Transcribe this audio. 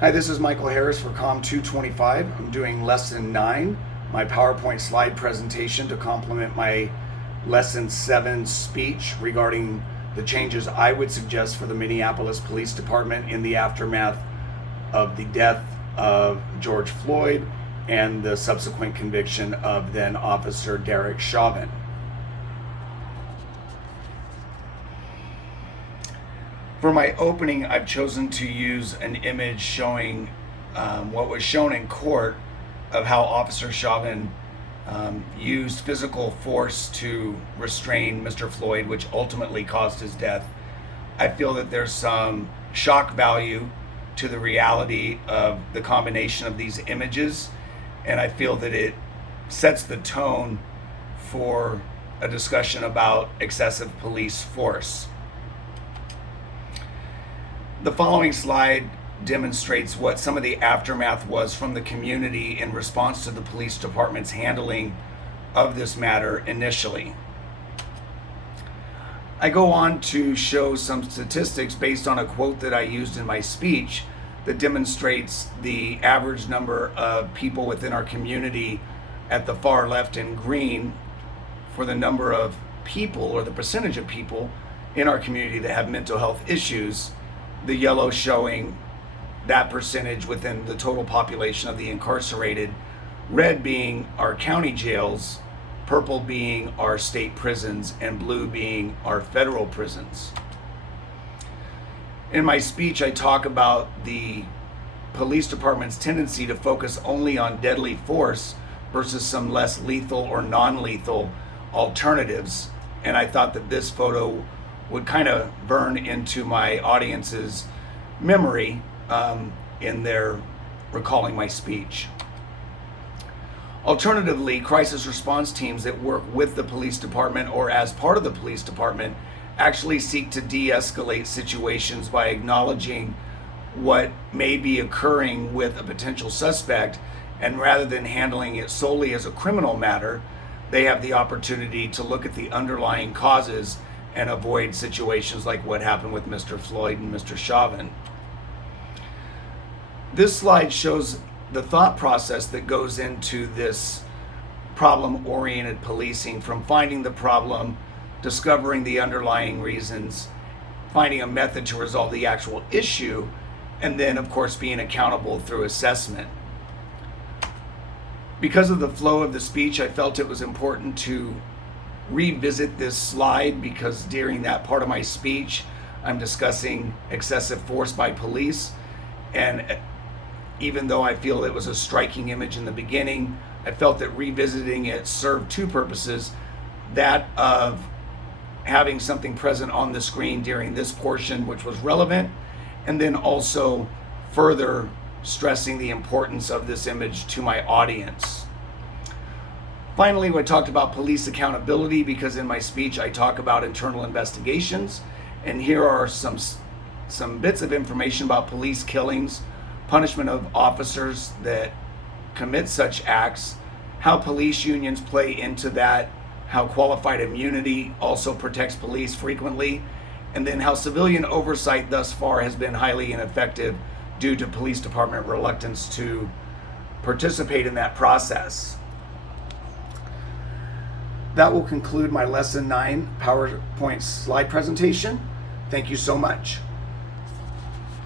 Hi, this is Michael Harris for COM225. I'm doing lesson 9, my PowerPoint slide presentation to complement my lesson 7 speech regarding the changes I would suggest for the Minneapolis Police Department in the aftermath of the death of George Floyd and the subsequent conviction of then Officer Derek Chauvin. For my opening, I've chosen to use an image showing what was shown in court of how Officer Chauvin used physical force to restrain Mr. Floyd, which ultimately caused his death. I feel that there's some shock value to the reality of the combination of these images, and I feel that it sets the tone for a discussion about excessive police force. The following slide demonstrates what some of the aftermath was from the community in response to the police department's handling of this matter initially. I go on to show some statistics based on a quote that I used in my speech that demonstrates the average number of people within our community at the far left in green for the number of people or the percentage of people in our community that have mental health issues. The yellow showing that percentage within the total population of the incarcerated, red being our county jails, purple being our state prisons, and blue being our federal prisons. In my speech, I talk about the police department's tendency to focus only on deadly force versus some less lethal or non-lethal alternatives, and I thought that this photo would kind of burn into my audience's memory in their recalling my speech. Alternatively, crisis response teams that work with the police department or as part of the police department actually seek to de-escalate situations by acknowledging what may be occurring with a potential suspect, and rather than handling it solely as a criminal matter, they have the opportunity to look at the underlying causes and avoid situations like what happened with Mr. Floyd and Mr. Chauvin. This slide shows the thought process that goes into this problem-oriented policing, from finding the problem, discovering the underlying reasons, finding a method to resolve the actual issue, and then, of course, being accountable through assessment. Because of the flow of the speech, I felt it was important to revisit this slide because during that part of my speech I'm discussing excessive force by police, and even though I feel it was a striking image in the beginning, I felt that revisiting it served two purposes: that of having something present on the screen during this portion which was relevant, and then also further stressing the importance of this image to my audience. Finally, we talked about police accountability because in my speech I talk about internal investigations, and here are some bits of information about police killings, punishment of officers that commit such acts, how police unions play into that, how qualified immunity also protects police frequently, and then how civilian oversight thus far has been highly ineffective due to police department reluctance to participate in that process. That will conclude my lesson 9 PowerPoint slide presentation. Thank you so much.